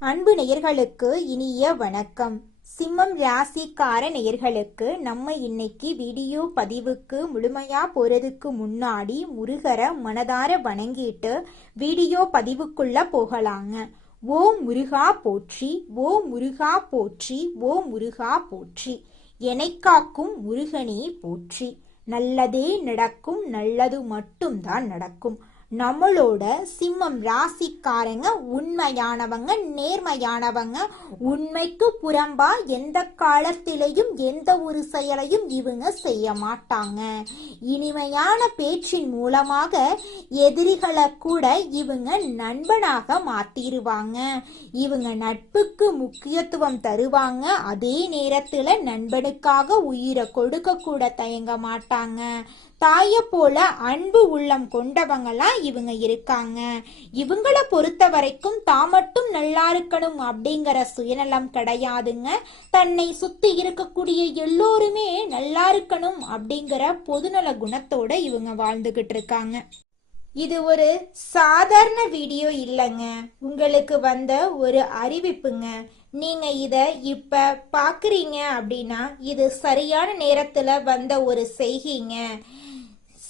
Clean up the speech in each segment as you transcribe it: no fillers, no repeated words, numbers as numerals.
அன்பு நேயர்களுக்கு இனிய வணக்கம். சிம்மம் ராசிக்கார நேயர்களுக்கு நம்ம இன்னைக்கு வீடியோ பதிவுக்கு முழுமையா போறதுக்கு முன்னாடி முருகரை மனதார வணங்கிட்டு வீடியோ பதிவுக்குள்ள போகலாங்க. ஓம் முருகா போற்றி, ஓம் முருகா போற்றி, ஓம் முருகா போற்றி. எனைக்காக்கும் முருகனே போற்றி. நல்லதே நடக்கும், நல்லது மட்டும்தான் நடக்கும். நம்மளோட சிம்மம் ராசிக்காரங்க உண்மையானவங்க, நேர்மையானவங்க. உண்மைக்கு புறம்பா எந்த காலத்திலையும் எந்த ஒரு செயலையும் இவங்க செய்ய மாட்டாங்க. இனிமையான பேச்சின் மூலமாக எதிரிகளை கூட இவங்க நண்பனாக மாத்திருவாங்க. இவங்க நட்புக்கு முக்கியத்துவம் தருவாங்க. அதே நேரத்துல நண்பனுக்காக உயிரை கொடுக்க கூட தயங்க மாட்டாங்க. தாய போல அன்பு உள்ளம் கொண்டவங்களா இவங்க இருக்காங்க. இவங்களை பொறுத்த வரைக்கும் தான் மட்டும் நல்லா இருக்கணும் அப்படிங்கிற சுயநலம் கிடையாதுங்க. தன்னை சுத்தி இருக்கக்கூடிய எல்லோருமே நல்லா இருக்கணும் அப்படிங்கிற பொதுநல குணத்தோட இவங்க வாழ்ந்துகிட்டு இருக்காங்க. இது ஒரு சாதாரண வீடியோ இல்லைங்க, உங்களுக்கு வந்த ஒரு அறிவிப்புங்க. நீங்க இத இப்ப பாக்குறீங்க அப்படின்னா இது சரியான நேரத்துல வந்த ஒரு செய்திங்க.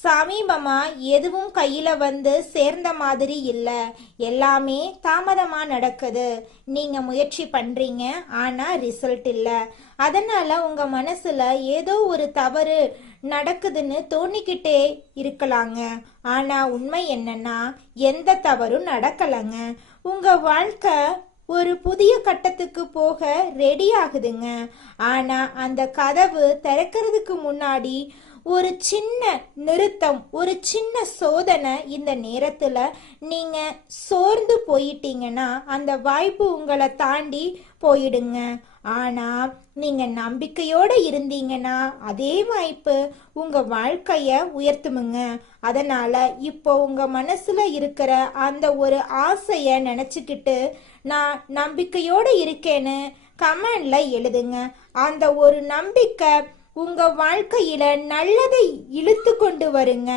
சமீபமா எதுவும் கையில வந்து சேர்ந்த மாதிரி இல்ல, எல்லாமே தாமதமா நடக்குது. நீங்க முயற்சி பண்றீங்க, ஆனா ரிசல்ட் இல்ல. அதனால உங்க மனசுல ஏதோ ஒரு தவறு நடக்குதுன்னு தோணிக்கிட்டே இருக்கலாங்க. ஆனா உண்மை என்னன்னா எந்த தவறும் நடக்கலங்க. உங்க வாழ்க்கை ஒரு புதிய கட்டத்துக்கு போக ரெடி ஆகுதுங்க. ஆனா அந்த கதவு திறக்கிறதுக்கு முன்னாடி ஒரு சின்ன நிறுத்தம், ஒரு சின்ன சோதனை. இந்த நேரத்துல நீங்க சோர்ந்து போயிட்டீங்கன்னா அந்த வாய்ப்பு உங்களை தாண்டி போயிடுங்க. ஆனா நீங்க நம்பிக்கையோட இருந்தீங்கன்னா அதே வாய்ப்பு உங்க வாழ்க்கைய உயர்த்துமுங்க. அதனால இப்போ உங்க மனசுல இருக்கிற அந்த ஒரு ஆசைய நினைச்சுக்கிட்டு நான் நம்பிக்கையோட இருக்கேன்னு கமெண்ட்ல எழுதுங்க. அந்த ஒரு நம்பிக்கை உங்க வாழ்க்கையில நல்லதை இழுத்து கொண்டு வருங்க.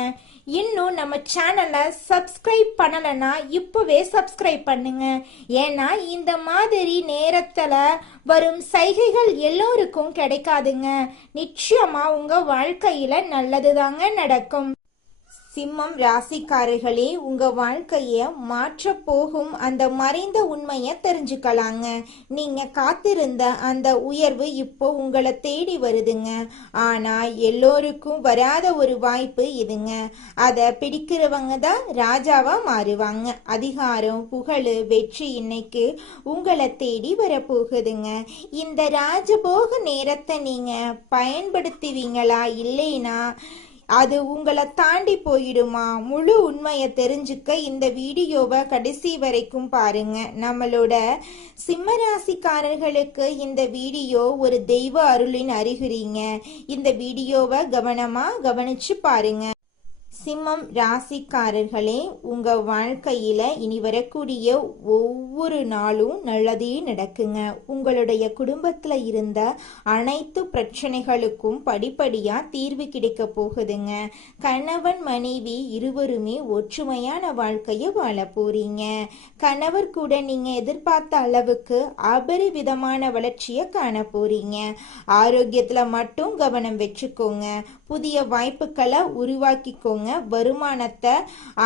இன்னும் நம்ம சேனலை சப்ஸ்கிரைப் பண்ணலைன்னா இப்பவே சப்ஸ்கிரைப் பண்ணுங்க. ஏன்னா இந்த மாதிரி நேரத்துல வரும் சைகைகள் எல்லோருக்கும் கிடைக்காதுங்க. நிச்சயமா உங்க வாழ்க்கையில நல்லதுதாங்க நடக்கும். சிம்மம் ராசிக்காரர்களே, உங்க வாழ்க்கைய மாற்ற போகும் அந்த மறைந்த உண்மைய தெரிஞ்சுக்கலாங்க. நீங்க காத்திருந்த அந்த உயர்வு இப்போ உங்களை தேடி வருதுங்க. ஆனா எல்லோருக்கும் வராத ஒரு வாய்ப்பு இதுங்க. அத பிடிக்கிறவங்க தான் ராஜாவா மாறுவாங்க. அதிகாரம், புகழ், வெற்றி இன்னைக்கு உங்களை தேடி வரப்போகுதுங்க. இந்த ராஜபோக நேரத்தை நீங்க பயன்படுத்துவீங்களா, இல்லைன்னா அது உங்களை தாண்டி போயிடுமா? முழு உண்மையை தெரிஞ்சுக்க இந்த வீடியோவை கடைசி வரைக்கும் பாருங்க. நம்மளோட சிம்மராசிக்காரர்களுக்கு இந்த வீடியோ ஒரு தெய்வ அருளின் அறிகுறிங்க. இந்த வீடியோவை கவனமா கவனிச்சு பாருங்க. சிம்மம் ராசிக்காரர்களே, உங்க வாழ்க்கையில இனி வரக்கூடிய ஒவ்வொரு நாளும் நல்லதே நடக்குங்க. உங்களுடைய குடும்பத்துல இருந்த அனைத்து பிரச்சனைகளுக்கும் படிப்படியா தீர்வு கிடைக்க போகுதுங்க. கணவன் மனைவி இருவருமே ஒற்றுமையான வாழ்க்கைய வாழ போறீங்க. கணவர் கூட நீங்க எதிர்பார்த்த அளவுக்கு அபரிவிதமான வளர்ச்சியை காண போறீங்க. ஆரோக்கியத்துல மட்டும் கவனம் வச்சுக்கோங்க. புதிய வாய்ப்புகளை உருவாக்கிக்கோங்க. வருமானத்தை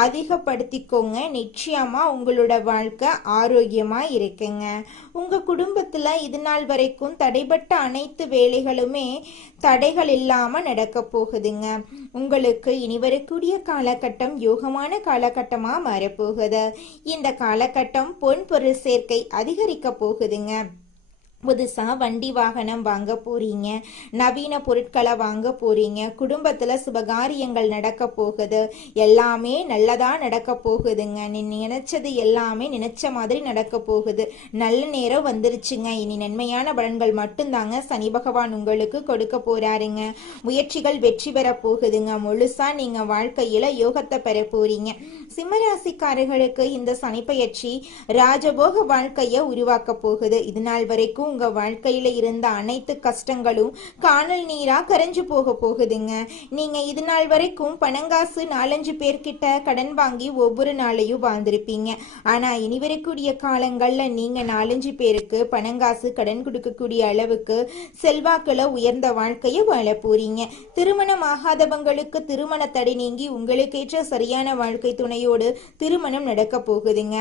அதிகப்படுத்திக்கோங்க. நிச்சயமா உங்களோட வாழ்க்கை ஆரோக்கியமா இருக்குங்க. உங்க குடும்பத்துல இது நாள் வரைக்கும் தடைபட்ட அனைத்து வேலைகளுமே தடைகள் இல்லாம நடக்க போகுதுங்க. உங்களுக்கு இனி வரக்கூடிய காலகட்டம் யோகமான காலகட்டமா மாறப்போகுது. இந்த காலகட்டம் பொன் பொருள் சேர்க்கை அதிகரிக்க போகுதுங்க. புதுசா வண்டி வாகனம் வாங்க போறீங்க, நவீன பொருட்களை வாங்க போறீங்க. குடும்பத்துல சுபகாரியங்கள் நடக்க போகுது. எல்லாமே நல்லதா நடக்க போகுதுங்க. நீ நினைச்சது எல்லாமே நினைச்ச மாதிரி நடக்க போகுது. நல்ல நேரம் வந்துருச்சுங்க. இனி நன்மையான பலன்கள் மட்டும்தாங்க சனி பகவான் உங்களுக்கு கொடுக்க போறாருங்க. முயற்சிகள் வெற்றி பெற போகுதுங்க. முழுசா நீங்க வாழ்க்கையில யோகத்தை பெற போறீங்க. சிம்மராசிக்காரர்களுக்கு இந்த சனி பயிற்சி ராஜபோக வாழ்க்கைய உருவாக்க போகுது. இது நாள் வரைக்கும் உங்க வாழ்க்கையில இருந்த அனைத்து கஷ்டங்களும் காணல் நீரா கரைஞ்சு போகுதுங்க. நீங்க இது நாள் வரைக்கும் பணங்காசு 4-5 பேர்கிட்ட கடன் வாங்கி ஒவ்வொரு நாளையும் வாழ்ந்திருப்பீங்க. ஆனா இனி வரக்கூடிய காலங்கள்ல நீங்க 4-5 பேருக்கு பணங்காசு கடன் கொடுக்கக்கூடிய அளவுக்கு செல்வாக்குல உயர்ந்த வாழ்க்கையை வாழ போறீங்க. திருமணம் ஆகாதவங்களுக்கு திருமண தடை நீங்கி உங்களுக்கேற்ற சரியான வாழ்க்கை துணையோடு திருமணம் நடக்க போகுதுங்க.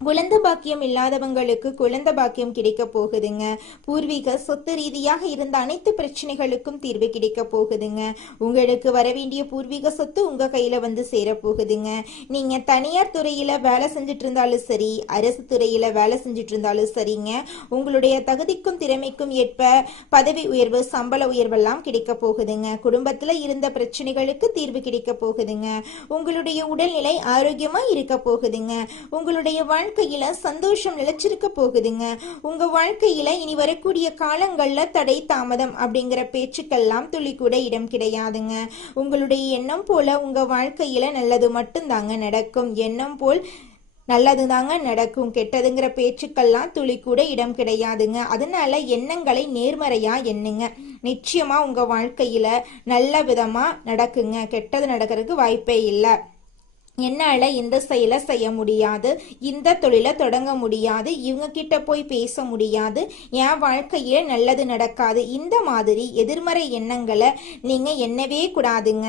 குழந்தை பாக்கியம் இல்லாதவங்களுக்கு குழந்தை பாக்கியம் கிடைக்க போகுதுங்க. பூர்வீக சொத்து ரீதியாக இருந்த அனைத்து பிரச்சனைகளுக்கும் தீர்வு கிடைக்க போகுதுங்க. உங்களுக்கு வரவேண்டிய பூர்வீக சொத்து உங்க கையில வந்து சேர போகுதுங்க. நீங்க தனியார் துறையில வேலை செஞ்சுட்டு இருந்தாலும் சரி, அரசு துறையில வேலை செஞ்சுட்டு இருந்தாலும் சரிங்க, உங்களுடைய தகுதிக்கும் திறமைக்கும் ஏற்ப பதவி உயர்வு, சம்பள உயர்வெல்லாம் கிடைக்க போகுதுங்க. குடும்பத்துல இருந்த பிரச்சனைகளுக்கு தீர்வு கிடைக்க போகுதுங்க. உங்களுடைய உடல்நிலை ஆரோக்கியமா இருக்க போகுதுங்க. உங்களுடைய வாழ்க்கையில சந்தோஷம் நிலைச்சிருக்க போகுதுங்க. உங்க வாழ்க்கையில இனி வரக்கூடிய காலங்கள்ல தடை தாமதம் அப்படிங்கிற பேச்சுக்கெல்லாம் துளி கூட இடம் கிடையாதுங்க. உங்களுடைய எண்ணம் போல உங்க வாழ்க்கையில நல்லது மட்டும் தாங்க நடக்கும். எண்ணம் போல் நல்லது தாங்க நடக்கும். கெட்டதுங்கிற பேச்சுக்கெல்லாம் துளி கூட இடம் கிடையாதுங்க. அதனால எண்ணங்களை நேர்மறையா எண்ணுங்க. நிச்சயமா உங்க வாழ்க்கையில நல்ல விதமா நடக்குங்க. கெட்டது நடக்கிறதுக்கு வாய்ப்பே இல்லை. என்னால இந்த செயலை செய்ய முடியாது, இந்த தொழிலை தொடங்க முடியாது, இவங்க கிட்ட போய் பேச முடியாது, என் வாழ்க்கையில நல்லது நடக்காது, இந்த மாதிரி எதிர்மறை எண்ணங்களை நீங்க எண்ணவே கூடாதுங்க.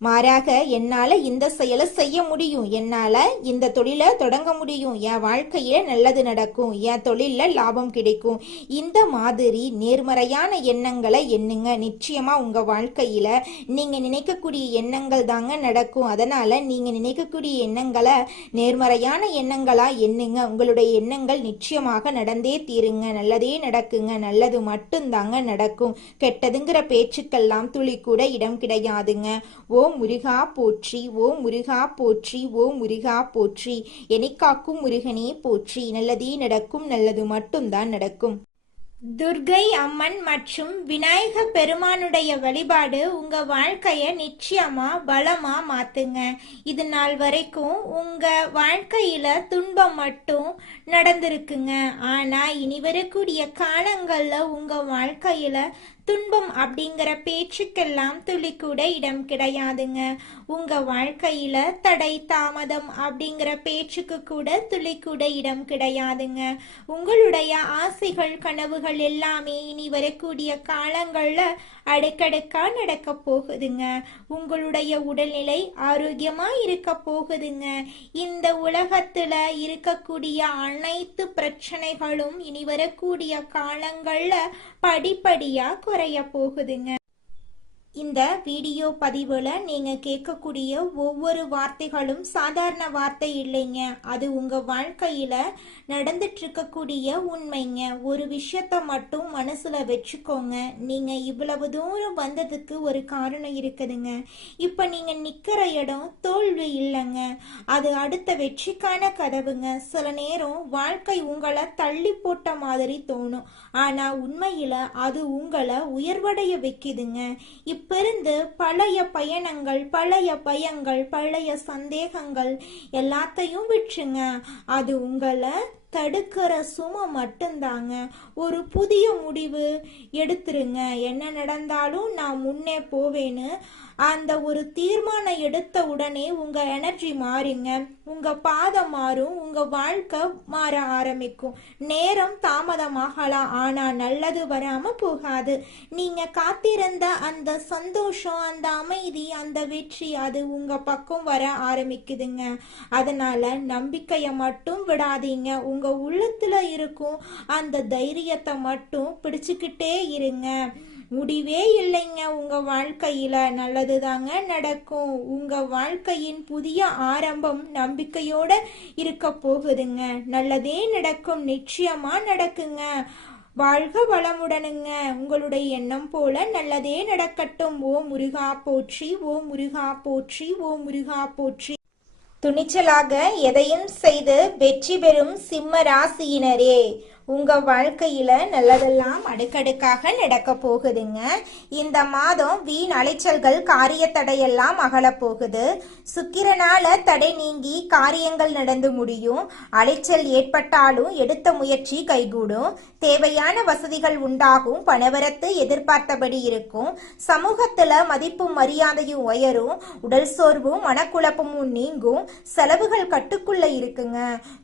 மாறாக என்னால இந்த செயலை செய்ய முடியும், என்னால இந்த தொழிலை தொடங்க முடியும், என் வாழ்க்கையில நல்லது நடக்கும், என் தொழில லாபம் கிடைக்கும், இந்த மாதிரி நேர்மறையான எண்ணங்களை எண்ணுங்க. நிச்சயமா உங்க வாழ்க்கையில நீங்க நினைக்கக்கூடிய எண்ணங்கள் தாங்க நடக்கும். அதனால நீங்க நினைக்கக்கூடிய எண்ணங்களை நேர்மறையான எண்ணங்களா எண்ணுங்க. உங்களுடைய எண்ணங்கள் நிச்சயமாக நடந்தே தீருங்க. நல்லதே நடக்குங்க. நல்லது மட்டும் தாங்க நடக்கும். கெட்டதுங்கிற பேச்சுக்கெல்லாம் துளி கூட இடம் கிடையாதுங்க. ஓ முருகா போற்றி, ஓ முருகா போற்றி, ஓ முருகா போற்றி, எனிக்காக்கும் முருகனே போற்றி. நல்லதே நடக்கும். நல்லது மட்டும்தான் நடக்கும். துர்கை அம்மன் மற்றும் விநாயக பெருமானுடைய வழிபாடு உங்க வாழ்க்கைய நிச்சயமா பலமா மாத்துங்க. இது நாள் வரைக்கும் உங்க வாழ்க்கையில துன்பம் மட்டும் நடந்திருக்குங்க. ஆனா இனி வரக்கூடிய காலங்கள்ல உங்க வாழ்க்கையில துன்பம் அப்படிங்கிற பேச்சுக்கெல்லாம் துளி கூட இடம் கிடையாதுங்க. உங்க வாழ்க்கையில தடை தாமதம் அப்படிங்கிற பேச்சுக்கு கூட துளி கூட இடம் கிடையாதுங்க. உங்களுடைய ஆசைகள் கனவுகள் எல்லாமே இனி வரக்கூடிய காலங்கள்ல அடுக்கடுக்கா நடக்க போகுதுங்க. உங்களுடைய உடல்நிலை ஆரோக்கியமா இருக்க போகுதுங்க. இந்த உலகத்துல இருக்கக்கூடிய அனைத்து பிரச்சனைகளும் இனி வரக்கூடிய காலங்கள்ல படிப்படியா குறைய போகுதுங்க. இந்த வீடியோ பதிவுல நீங்க கேட்கக்கூடிய ஒவ்வொரு வார்த்தைகளும் சாதாரண வார்த்தை இல்லைங்க. அது உங்க வாழ்க்கையில நடந்துட்டு இருக்கக்கூடிய உண்மைங்க. ஒரு விஷயத்த மட்டும் மனசுல வச்சுக்கோங்க. நீங்க இவ்வளவு தூரம் வந்ததுக்கு ஒரு காரணம் இருக்குதுங்க. இப்ப நீங்க நிக்கிற இடம் தோல்வி இல்லைங்க, அது அடுத்த வெற்றிக்கான கதவுங்க. சில நேரம் வாழ்க்கை உங்களை தள்ளி போட்ட மாதிரி தோணும், ஆனா உண்மையில அது உங்களை உயர்வடைய வைக்குதுங்க. பிறந்து பழைய பயணங்கள், பழைய பயங்கள், பழைய சந்தேகங்கள் எல்லாத்தையும் விட்டுருங்க. அது உங்களை தடுக்கிற சுமை மட்டும்தாங்க. ஒரு புதிய முடிவு எடுத்துருங்க. என்ன நடந்தாலும் நான் முன்னே போவேன்னு அந்த ஒரு தீர்மானம் எடுத்த உடனே உங்க எனர்ஜி மாறுங்க, உங்க பாதம் மாறும், உங்க வாழ்க்கை மாற ஆரம்பிக்கும். நேரம் தாமதமாகலாம், ஆனா நல்லது வராம போகாது. நீங்க காத்திருந்த அந்த சந்தோஷம், அந்த அமைதி, அந்த வெற்றி அது உங்க பக்கம் வர ஆரம்பிக்குதுங்க. அதனால நம்பிக்கைய மட்டும் விடாதீங்க. உங்க உள்ளத்துல இருக்கும் அந்த தைரியத்தை மட்டும் பிடிச்சுக்கிட்டே இருங்க. முடிவே இல்லைங்க. உங்க வாழ்க்கையில நல்லதுதாங்க நடக்கும். உங்க வாழ்க்கையின் புதிய ஆரம்பம் நம்பிக்கையோட இருக்க போகுதுங்க. நல்லதே நடக்கும். நிச்சயமா நடக்குங்க. வாழ்க வளமுடனுங்க. உங்களுடைய எண்ணம் போல நல்லதே நடக்கட்டும். ஓ முருகா போற்றி, ஓ முருகா போற்றி, ஓ முருகா போற்றி. துணிச்சலாக எதையும் செய்து வெற்றி பெறும் சிம்ம ராசியினரே, உங்க வாழ்க்கையில நல்லதெல்லாம் அடுக்கடுக்காக நடக்க போகுதுங்க. இந்த மாதம் வீண் அலைச்சல்கள், காரிய தடையெல்லாம் அகல போகுது. சுக்கிரனால தடை நீங்கி காரியங்கள் நடந்து முடியும். அலைச்சல் ஏற்பட்டாலும் எடுத்த முயற்சி கைகூடும். தேவையான வசதிகள் உண்டாகும். பணவரத்து எதிர்பார்த்தபடி இருக்கும். சமூகத்துல மதிப்பும் மரியாதையும் உயரும். உடல் சோர்வும் மனக்குழப்பமும் நீங்கும். செலவுகள் கட்டுக்குள்ள இருக்குங்க.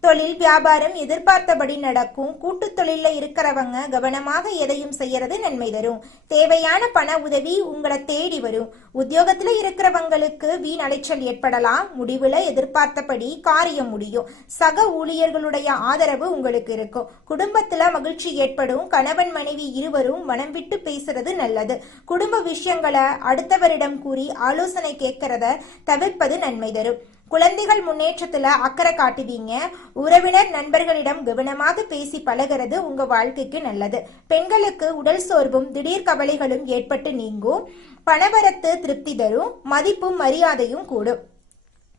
தொழில் வியாபாரம் எதிர்பார்த்தபடி நடக்கும். கூட்டு தொழில இருக்கிறவங்க கவனமாக எதையும் செய்யறது நன்மை தரும். தேவையான பண உதவி உங்களை தேடி வரும். உத்தியோகத்துல இருக்கிறவங்களுக்கு வீண் அலைச்சல் ஏற்படலாம். முடிவுல எதிர்பார்த்தபடி காரியம் முடியும். சக ஊழியர்களுடைய ஆதரவு உங்களுக்கு இருக்கும். குடும்பத்துல மகிழ்ச்சி ஏற்படும். கணவன் மனைவி இருவரும் மனம் விட்டு பேசுறது நல்லது. குடும்ப விஷயங்களை அடுத்தவரிடம் கூறி ஆலோசனை கேட்கறத தவிர்ப்பது நன்மை தரும். குழந்தைகள் முன்னேற்றத்துல அக்கறை காட்டுவீங்க. உறவினர் நண்பர்களிடம் கவனமாக பேசி பழகிறது உங்க வாழ்க்கைக்கு நல்லது. பெண்களுக்கு உடல் சோர்வும் திடீர் கவலைகளும் ஏற்பட்டு நீங்கும். பணவரத்து திருப்தி தரும். மதிப்பும் மரியாதையும் கூடும்.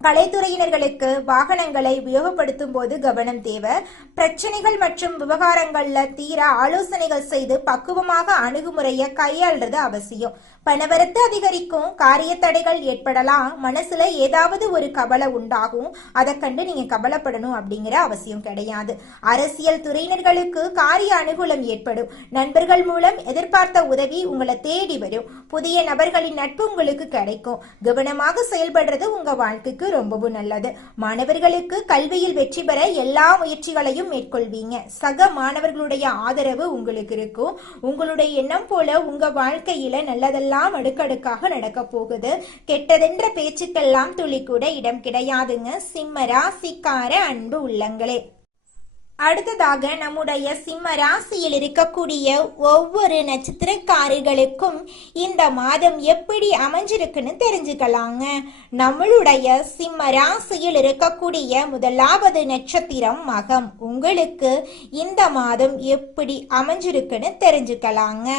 கலைத்துறையினர்களுக்கு வாகனங்களை உபயோகப்படுத்தும் போது கவனம் தேவை. பிரச்சனைகள் மற்றும் விவகாரங்கள்ல தீர ஆலோசனைகள் செய்து பக்குவமாக அணுகுமுறையை கையாள்றது அவசியம். பணவரத்து அதிகரிக்கும். காரிய தடைகள் ஏற்படலாம். மனசுல ஏதாவது ஒரு கவலை உண்டாகும். அதை கண்டு நீங்க கவலைப்படணும் அப்படிங்கிற அவசியம் கிடையாது. அரசியல் துறையினர்களுக்கு காரிய அனுகூலம் ஏற்படும். நண்பர்கள் மூலம் எதிர்பார்த்த உதவி உங்களை தேடி வரும். புதிய நபர்களின் நட்பு உங்களுக்கு கிடைக்கும். கவனமாக செயல்படுறது உங்க வாழ்க்கைக்கு ரொம்பவும் நல்லது. மாணவர்களுக்கு கல்வியில் வெற்றி பெற எல்லா முயற்சிகளையும் மேற்கொள்வீங்க. சக மாணவர்களுடைய ஆதரவு உங்களுக்கு இருக்கும். உங்களுடைய எண்ணம் போல உங்க வாழ்க்கையில நல்லதெல்லாம் அடுக்கடுக்காக நடக்க போகுது. கெட்டதென்ற பேச்சுக்கெல்லாம் துளி கூட இடம் கிடையாதுங்க. சிம்ம ராசிக்கார அன்பு உள்ளங்களே, அடுத்ததாக நம்முடைய சிம்ம ராசியில் இருக்கக்கூடிய ஒவ்வொரு நட்சத்திரக்காரர்களுக்கும் இந்த மாதம் எப்படி அமைஞ்சிருக்குன்னு தெரிஞ்சுக்கலாங்க. நம்மளுடைய சிம்ம ராசியில் இருக்கக்கூடிய முதலாவது நட்சத்திரம் மகம். உங்களுக்கு இந்த மாதம் எப்படி அமைஞ்சிருக்குன்னு தெரிஞ்சுக்கலாங்க.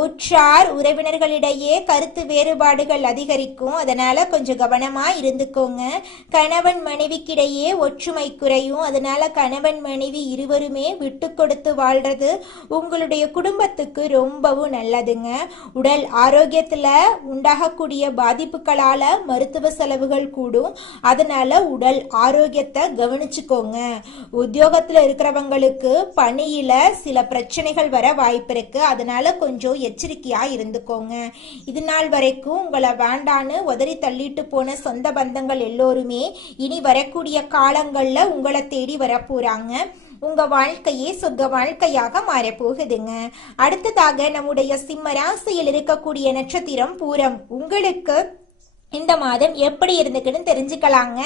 உற்றார் உறவினர்களிடையே கருத்து வேறுபாடுகள் அதிகரிக்கும். அதனால கொஞ்சம் கவனமா இருந்துக்கோங்க. கணவன் மனைவிக்கிடையே ஒற்றுமை குறையும். அதனால கணவன் மனைவி இருவருமே விட்டு கொடுத்து வாழ்றது உங்களுடைய குடும்பத்துக்கு ரொம்பவும் நல்லதுங்க. உடல் ஆரோக்கியத்துல உண்டாகக்கூடிய பாதிப்புகளால மருத்துவ செலவுகள் கூடும். அதனால உடல் ஆரோக்கியத்தை கவனிச்சுக்கோங்க. உத்தியோகத்துல இருக்கிறவங்களுக்கு பணியில சில பிரச்சனைகள் வர வாய்ப்பு இருக்கு. அதனால கொஞ்சம் எச்சரிக்கையா இருந்துக்கோங்க. இது நாள் வரைக்கும் உங்களை வேண்டான்னு உதறி தள்ளிட்டு போன சொந்த பந்தங்கள் எல்லோருமே இனி வரக்கூடிய காலங்கள்ல உங்களை தேடி வரப்போறாங்க. உங்க வாழ்க்கையே சொர்க்க வாழ்க்கையாக மாறப்போகுதுங்க. அடுத்ததாக நம்முடைய சிம்ம ராசியில் இருக்கக்கூடிய நட்சத்திரம் பூரம். உங்களுக்கு இந்த மாதம் எப்படி இருந்துக்குன்னு தெரிஞ்சுக்கலாங்க.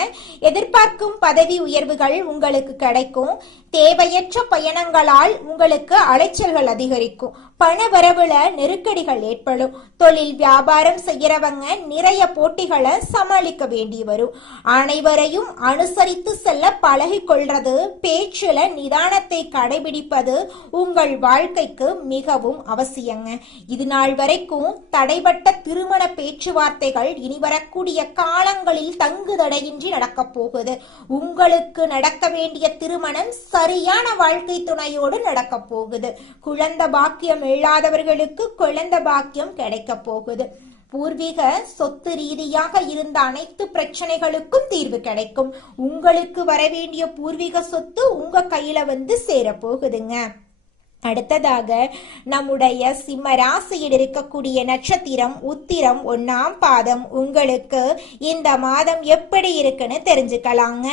எதிர்பார்க்கும் பதவி உயர்வுகள் உங்களுக்கு கிடைக்கும். தேவையற்ற பயணங்களால் உங்களுக்கு அலைச்சல்கள் அதிகரிக்கும். பண வரவுல நெருக்கடிகள் ஏற்படும். தொழில் வியாபாரம் செய்யறவங்க நிறைய போட்டிகளை சமாளிக்க வேண்டி வரும். அனைவரையும் அனுசரித்து செல்ல பழகி கொள்றது, பேச்சுல நிதானத்தை கடைபிடிப்பது உங்கள் வாழ்க்கைக்கு மிகவும் அவசியங்க. இது நாள் வரைக்கும் தடைபட்ட திருமண பேச்சுவார்த்தைகள் இனி வரக்கூடிய காலங்களில் தங்கு தடையின்றி நடக்க போகுது. உங்களுக்கு நடக்க வேண்டிய திருமணம் சரியான வாழ்க்கை துணையோடு நடக்க போகுது. குழந்தை பாக்கியம் இல்லாதவர்களுக்கு குழந்தை பாக்கியம் கிடைக்க போகுது. பூர்வீக சொத்து ரீதியாக இருந்த அனைத்து பிரச்சனைகளுக்கும் தீர்வு கிடைக்கும். உங்களுக்கு வரவேண்டிய பூர்வீக சொத்து உங்க கையில வந்து சேரப்போகுதுங்க. அடுத்ததாக நம்முடைய சிம்ம ராசியில் இருக்கக்கூடிய நட்சத்திரம் உத்திரம் 1ஆம் பாதம். உங்களுக்கு இந்த மாதம் எப்படி இருக்குன்னு தெரிஞ்சுக்கலாங்க.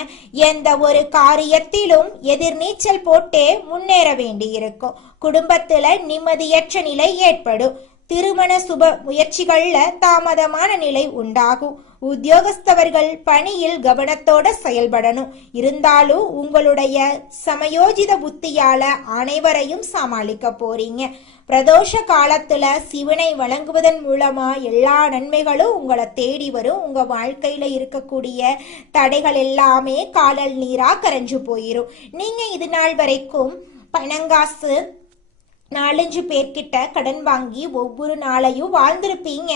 எந்த ஒரு காரியத்திலும் எதிர்நீச்சல் போட்டே முன்னேற வேண்டி இருக்கும். குடும்பத்துல நிம்மதியற்ற நிலை ஏற்படும். திருமண சுப முயற்சிகள்ல தாமதமான நிலை உண்டாகும். உத்தியோகஸ்தவர்கள் பணியில் கவனத்தோட செயல்படணும். இருந்தாலும் உங்களுடைய சமயோஜித புத்தியால அனைவரையும் சமாளிக்க போறீங்க. பிரதோஷ காலத்துல சிவனை வணங்குவதன் மூலமா எல்லா நன்மைகளும் உங்களை தேடி வரும். உங்க வாழ்க்கையில இருக்கக்கூடிய தடைகள் எல்லாமே காலல் நீரா கரைஞ்சு போயிரும். நீங்க இது நாள் வரைக்கும் பணங்காசு 4-5 பேர்கிட்ட கடன் வாங்கி ஒவ்வொரு நாளையும் வாழ்ந்திருப்பீங்க.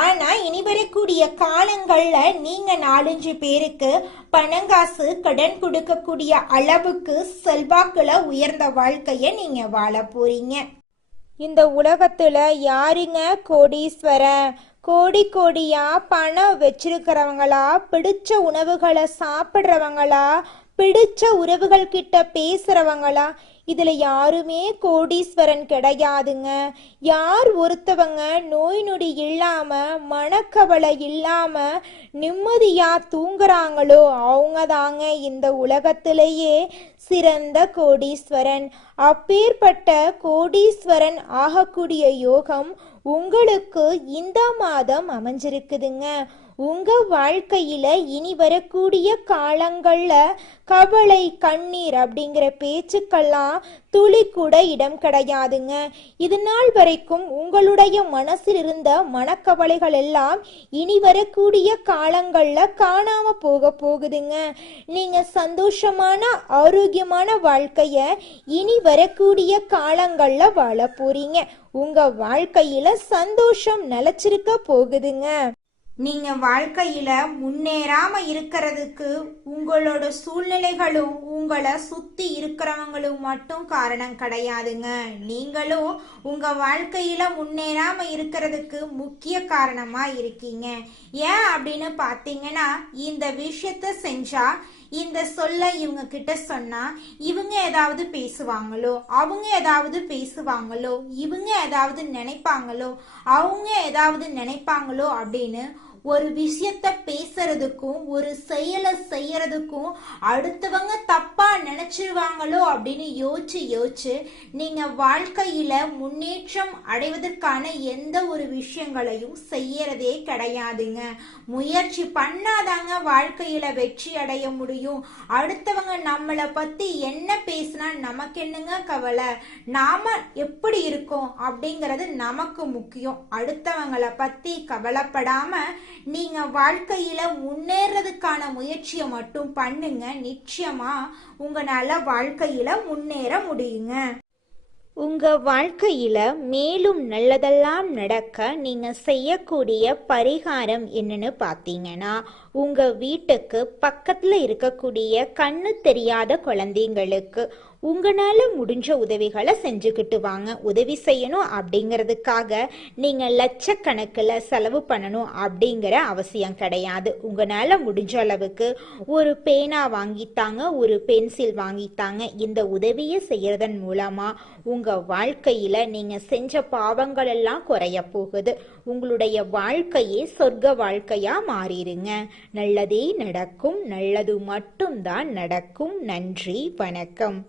ஆனா இனி வரக்கூடிய காலங்கள்ல நீங்க 4-5 பேருக்கு பணங்காசு கடன் கொடுக்கக்கூடிய அளவுக்கு செல்வாக்குல உயர்ந்த வாழ்க்கைய நீங்க வாழ போறீங்க. இந்த உலகத்துல யாருங்க கோடீஸ்வரன்? கோடி கோடியா பணம் வச்சிருக்கிறவங்களா, பிடிச்ச உணவுகளை சாப்பிட்றவங்களா, பிடிச்ச உறவுகள் கிட்ட பேசுறவங்களா? இதுல யாருமே கோடீஸ்வரன் கிடையாதுங்க. யார் ஒருத்தவங்க நோய் நொடி இல்லாம மனக்கவலை இல்லாம நிம்மதியா தூங்குறாங்களோ அவங்க தாங்க இந்த உலகத்திலேயே சிறந்த கோடீஸ்வரன். அப்பேற்பட்ட கோடீஸ்வரன் ஆகக்கூடிய யோகம் உங்களுக்கு இந்த மாதம் அமைஞ்சிருக்குதுங்க. உங்க வாழ்க்கையில இனி வரக்கூடிய காலங்கள்ல கவலை கண்ணீர் அப்படிங்கிற பேச்சுக்கெல்லாம் துளி கூட இடம் கிடையாதுங்க. இது நாள் வரைக்கும் உங்களுடைய மனசில் இருந்த மனக்கவலைகள் எல்லாம் இனி வரக்கூடிய காலங்கள்ல காணாம போகுதுங்க. நீங்க சந்தோஷமான ஆரோக்கியமான வாழ்க்கைய இனி வரக்கூடிய காலங்கள்ல வாழ போறீங்க. உங்க வாழ்க்கையில சந்தோஷம் நிலைச்சிருக்க போகுதுங்க. நீங்க வாழ்க்கையில முன்னேறாம இருக்கிறதுக்கு உங்களோட சூழ்நிலைகளும் உங்களை சுத்தி இருக்கிறவங்களும் மட்டும் காரணம் கிடையாதுங்க. நீங்களும் உங்க வாழ்க்கையில முன்னேறாம இருக்கிறதுக்கு முக்கிய காரணமா இருக்கீங்க. ஏன் அப்படின்னு பாத்தீங்கன்னா, இந்த விஷயத்த செஞ்சா, இந்த சொல்ல இவங்க கிட்ட சொன்னா இவங்க ஏதாவது பேசுவாங்களோ, அவங்க ஏதாவது பேசுவாங்களோ, இவங்க ஏதாவது நினைப்பாங்களோ, அவங்க ஏதாவது நினைப்பாங்களோ அப்படின்னு ஒரு விஷயத்த பேசுறதுக்கும் ஒரு செயலை செய்யறதுக்கும் அடுத்தவங்க தப்பா நினைச்சிருவாங்களோ அப்படின்னு யோசிச்சு நீங்க வாழ்க்கையில முன்னேற்றம் அடைவதற்கான எந்த ஒரு விஷயங்களையும் செய்யறதே கிடையாதுங்க. முயற்சி பண்ணாதாங்க வாழ்க்கையில வெற்றி அடைய முடியும். அடுத்தவங்க நம்மளை பத்தி என்ன பேசினா நமக்கு என்னங்க கவலை? நாம எப்படி இருக்கோம் அப்படிங்கிறது நமக்கு முக்கியம். அடுத்தவங்களை பத்தி கவலைப்படாம நீங்க வாழ்க்கையில முன்னேறதுக்கான முயற்சியை மட்டும் பண்ணுங்க. நிச்சயமா உங்களால வாழ்க்கையில முன்னேற முடியுங்க. உங்க வாழ்க்கையில மேலும் நல்லதெல்லாம் நடக்க நீங்க செய்யக்கூடிய பரிகாரம் என்னன்னு பார்த்தீங்கன்னா, உங்க வீட்டுக்கு பக்கத்துல இருக்கக்கூடிய கண்ணு தெரியாத குழந்தைங்களுக்கு உங்களால முடிஞ்ச உதவிகளை செஞ்சுக்கிட்டு வாங்க. உதவி செய்யணும் அப்படிங்கிறதுக்காக நீங்க லட்சக்கணக்கில் செலவு பண்ணணும் அப்படிங்கிற அவசியம் கிடையாது. உங்களால முடிஞ்ச அளவுக்கு ஒரு பேனா வாங்கித்தாங்க, ஒரு பென்சில் வாங்கித்தாங்க. இந்த உதவியை செய்யறதன் மூலமா உங்க வாழ்க்கையில நீங்க செஞ்ச பாவங்கள் எல்லாம் குறைய போகுது. உங்களுடைய வாழ்க்கையே சொர்க்க வாழ்க்கையா மாறிடுங்க. நல்லதே நடக்கும், நல்லது மட்டும்தான் நடக்கும். நன்றி, வணக்கம்.